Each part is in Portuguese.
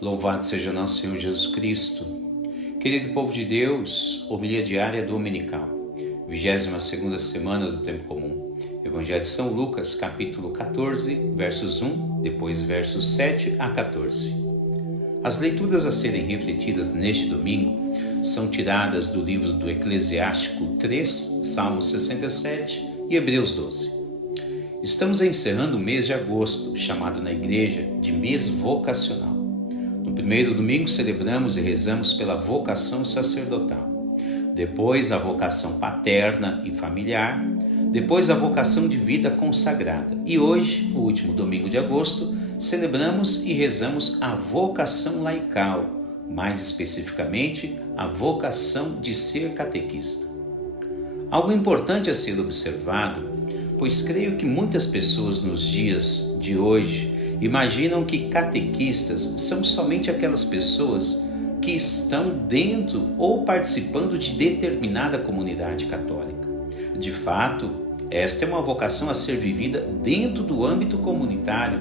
Louvado seja nosso Senhor Jesus Cristo. Querido povo de Deus, homilia diária dominical, 22ª semana do Tempo Comum. Evangelho de São Lucas, capítulo 14, versos 1, depois versos 7 a 14. As leituras a serem refletidas neste domingo são tiradas do livro do Eclesiástico 3, Salmo 67 e Hebreus 12. Estamos encerrando o mês de agosto, chamado na igreja de mês vocacional. No primeiro domingo celebramos e rezamos pela vocação sacerdotal, depois a vocação paterna e familiar, depois a vocação de vida consagrada e hoje, o último domingo de agosto, celebramos e rezamos a vocação laical, mais especificamente a vocação de ser catequista. Algo importante a ser observado, pois creio que muitas pessoas nos dias de hoje imaginam que catequistas são somente aquelas pessoas que estão dentro ou participando de determinada comunidade católica. De fato, esta é uma vocação a ser vivida dentro do âmbito comunitário,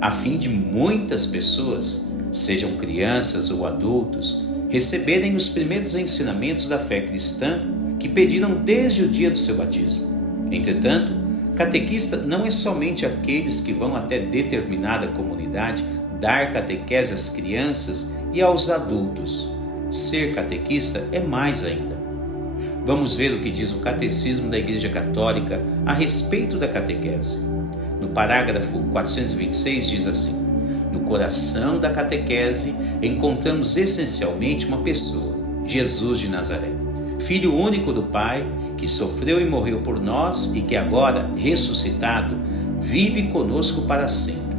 a fim de muitas pessoas, sejam crianças ou adultos, receberem os primeiros ensinamentos da fé cristã que pediram desde o dia do seu batismo. Entretanto, catequista não é somente aqueles que vão até determinada comunidade dar catequese às crianças e aos adultos. Ser catequista é mais ainda. Vamos ver o que diz o Catecismo da Igreja Católica a respeito da catequese. No parágrafo 426 diz assim: no coração da catequese encontramos essencialmente uma pessoa, Jesus de Nazaré, Filho único do Pai, que sofreu e morreu por nós e que agora, ressuscitado, vive conosco para sempre.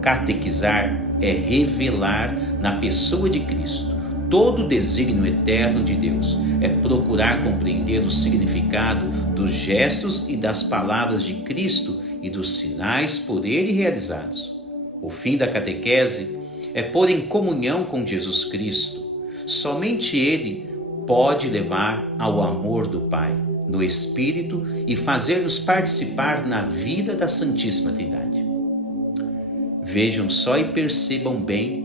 Catequizar é revelar na pessoa de Cristo todo o desígnio eterno de Deus, é procurar compreender o significado dos gestos e das palavras de Cristo e dos sinais por ele realizados. O fim da catequese é pôr em comunhão com Jesus Cristo. Somente ele pode levar ao amor do Pai, no Espírito, e fazer-nos participar na vida da Santíssima Trindade. Vejam só e percebam bem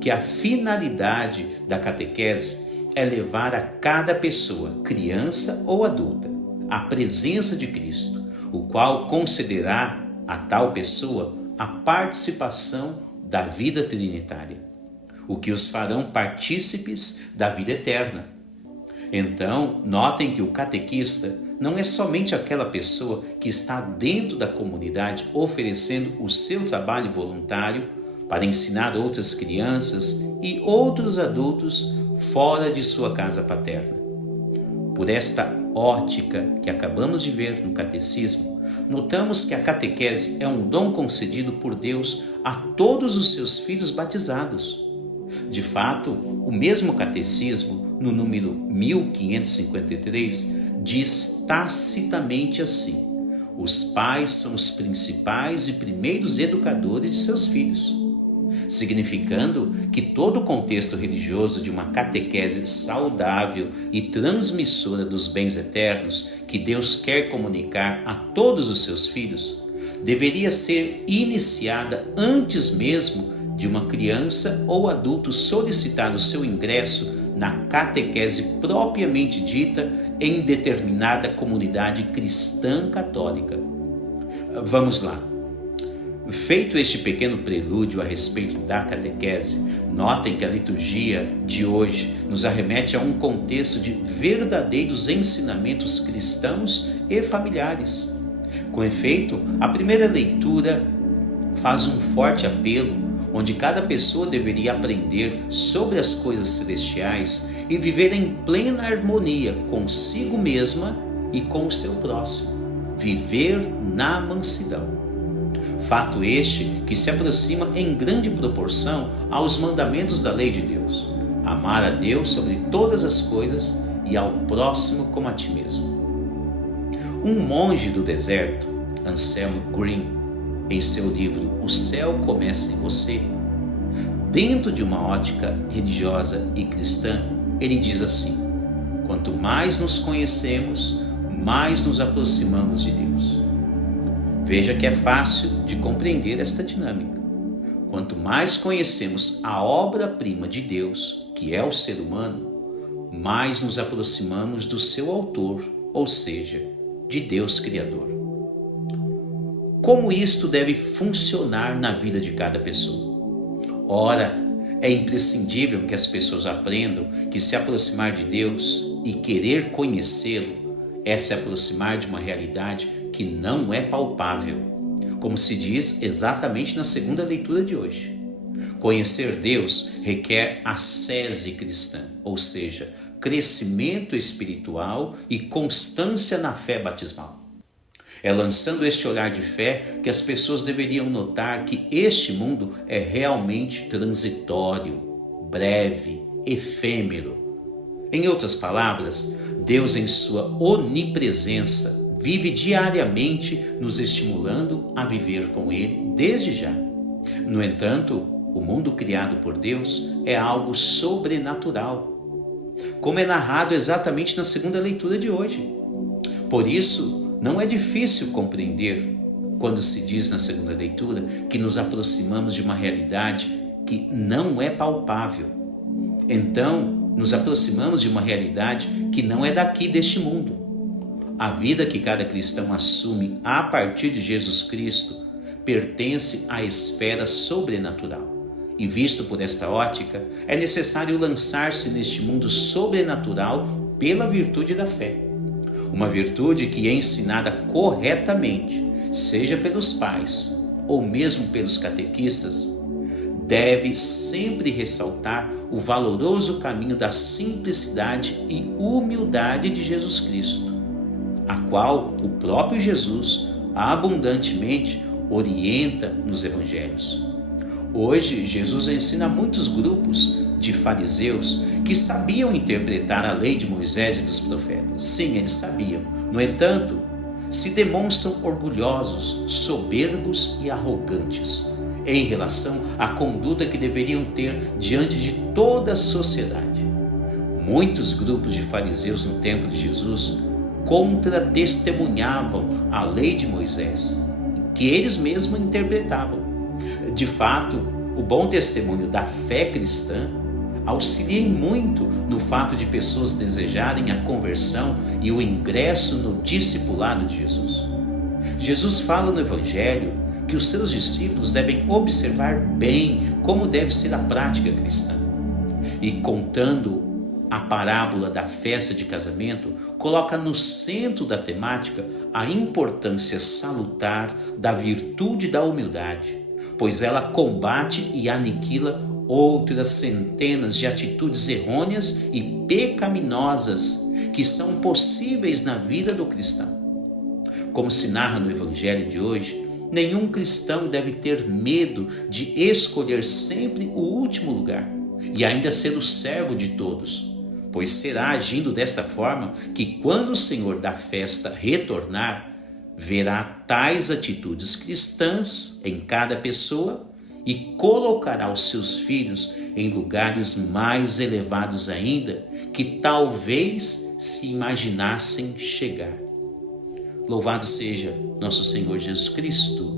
que a finalidade da catequese é levar a cada pessoa, criança ou adulta, à presença de Cristo, o qual concederá a tal pessoa a participação da vida trinitária, o que os farão partícipes da vida eterna. Então, notem que o catequista não é somente aquela pessoa que está dentro da comunidade oferecendo o seu trabalho voluntário para ensinar outras crianças e outros adultos fora de sua casa paterna. Por esta ótica que acabamos de ver no catecismo, notamos que a catequese é um dom concedido por Deus a todos os seus filhos batizados. De fato, o mesmo catecismo, no número 1553, diz tacitamente assim: os pais são os principais e primeiros educadores de seus filhos, significando que todo o contexto religioso de uma catequese saudável e transmissora dos bens eternos que Deus quer comunicar a todos os seus filhos deveria ser iniciada antes mesmo de uma criança ou adulto solicitar o seu ingresso na catequese propriamente dita em determinada comunidade cristã católica. Vamos lá. Feito este pequeno prelúdio a respeito da catequese, notem que a liturgia de hoje nos arremete a um contexto de verdadeiros ensinamentos cristãos e familiares. Com efeito, a primeira leitura faz um forte apelo, onde cada pessoa deveria aprender sobre as coisas celestiais e viver em plena harmonia consigo mesma e com o seu próximo. Viver na mansidão. Fato este que se aproxima em grande proporção aos mandamentos da lei de Deus. Amar a Deus sobre todas as coisas e ao próximo como a ti mesmo. Um monge do deserto, Anselmo Green, em seu livro O Céu Começa em Você, dentro de uma ótica religiosa e cristã, ele diz assim: quanto mais nos conhecemos, mais nos aproximamos de Deus. Veja que é fácil de compreender esta dinâmica. quanto mais conhecemos a obra-prima de Deus, que é o ser humano, mais nos aproximamos do seu autor, ou seja, de Deus Criador. Como isto deve funcionar na vida de cada pessoa? Ora, é imprescindível que as pessoas aprendam que se aproximar de Deus e querer conhecê-lo é se aproximar de uma realidade que não é palpável, como se diz exatamente na segunda leitura de hoje. Conhecer Deus requer ascese cristã, ou seja, crescimento espiritual e constância na fé batismal. É lançando este olhar de fé que as pessoas deveriam notar que este mundo é realmente transitório, breve, efêmero. Em outras palavras, Deus, em sua onipresença, vive diariamente nos estimulando a viver com Ele desde já. No entanto, o mundo criado por Deus é algo sobrenatural, como é narrado exatamente na segunda leitura de hoje. Por isso, não é difícil compreender quando se diz na segunda leitura que nos aproximamos de uma realidade que não é palpável. Então, nos aproximamos de uma realidade que não é daqui deste mundo. A vida que cada cristão assume a partir de Jesus Cristo pertence à esfera sobrenatural. E visto por esta ótica, é necessário lançar-se neste mundo sobrenatural pela virtude da fé. Uma virtude que é ensinada corretamente, seja pelos pais ou mesmo pelos catequistas, deve sempre ressaltar o valoroso caminho da simplicidade e humildade de Jesus Cristo, a qual o próprio Jesus abundantemente orienta nos evangelhos. Hoje, Jesus ensina a muitos grupos de fariseus que sabiam interpretar a lei de Moisés e dos profetas. Sim, eles sabiam. No entanto, se demonstram orgulhosos, soberbos e arrogantes em relação à conduta que deveriam ter diante de toda a sociedade. Muitos grupos de fariseus no tempo de Jesus contratestemunhavam a lei de Moisés, que eles mesmos interpretavam. De fato, o bom testemunho da fé cristã auxilia muito no fato de pessoas desejarem a conversão e o ingresso no discipulado de Jesus. Jesus fala no Evangelho que os seus discípulos devem observar bem como deve ser a prática cristã. E contando a parábola da festa de casamento, coloca no centro da temática a importância salutar da virtude da humildade, pois ela combate e aniquila outras centenas de atitudes errôneas e pecaminosas que são possíveis na vida do cristão. Como se narra no Evangelho de hoje, nenhum cristão deve ter medo de escolher sempre o último lugar e ainda ser o servo de todos, pois será agindo desta forma que, quando o Senhor da festa retornar, verá tais atitudes cristãs em cada pessoa e colocará os seus filhos em lugares mais elevados ainda que talvez se imaginassem chegar. Louvado seja nosso Senhor Jesus Cristo,